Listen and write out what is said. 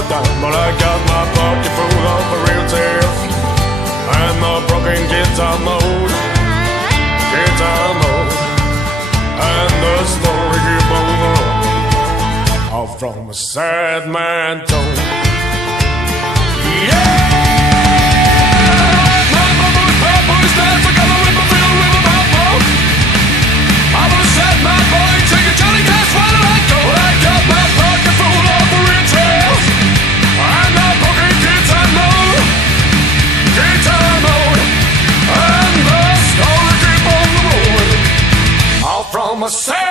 about time, but I got my pocket full of real tales and the broken guitar mode, and the story keep on going, all from a sad man tone. Yeah! From a sad